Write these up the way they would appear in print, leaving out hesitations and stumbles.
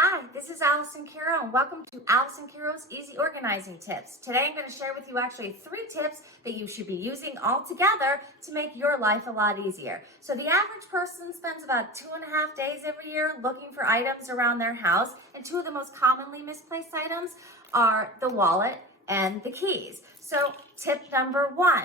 Hi, this is Alison Caro and welcome to Alison Caro's Easy Organizing Tips. Today I'm going to share with you actually 3 tips that you should be using all together to make your life a lot easier. So the average person spends about 2.5 days every year looking for items around their house, and 2 of the most commonly misplaced items are the wallet and the keys. So tip number 1,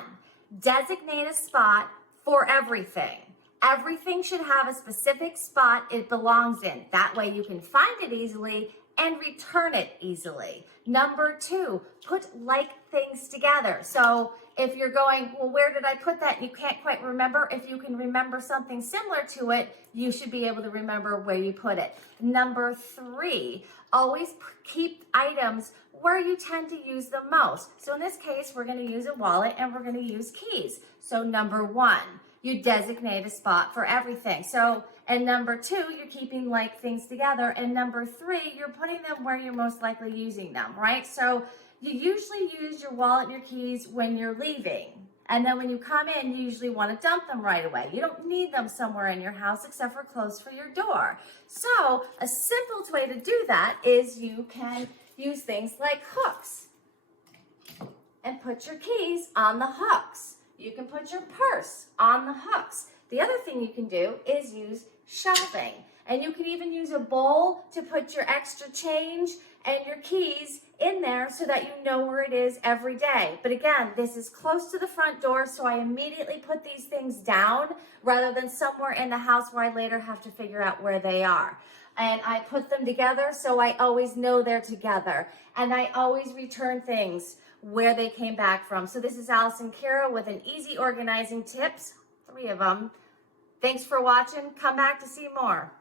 designate a spot for everything. Everything should have a specific spot it belongs in. That way you can find it easily and return it easily. Number 2, put like things together. So if you're going, well, where did I put that? You can't quite remember. If you can remember something similar to it, you should be able to remember where you put it. Number 3, always keep items where you tend to use them most. So in this case, we're going to use a wallet and we're going to use keys. So number 1, you designate a spot for everything. So, and number 2, you're keeping like things together. And number 3, you're putting them where you're most likely using them, right? So you usually use your wallet and your keys when you're leaving. And then when you come in, you usually want to dump them right away. You don't need them somewhere in your house except for close for your door. So a simple way to do that is you can use things like hooks and put your keys on the hooks. You can put your purse on the hooks. The other thing you can do is use shelving. And you can even use a bowl to put your extra change and your keys in there so that you know where it is every day. But again, this is close to the front door, so I immediately put these things down rather than somewhere in the house where I later have to figure out where they are. And I put them together so I always know they're together. And I always return things where they came back from. So this is Alison Caro with an easy organizing tips, 3 of them. Thanks for watching. Come back to see more.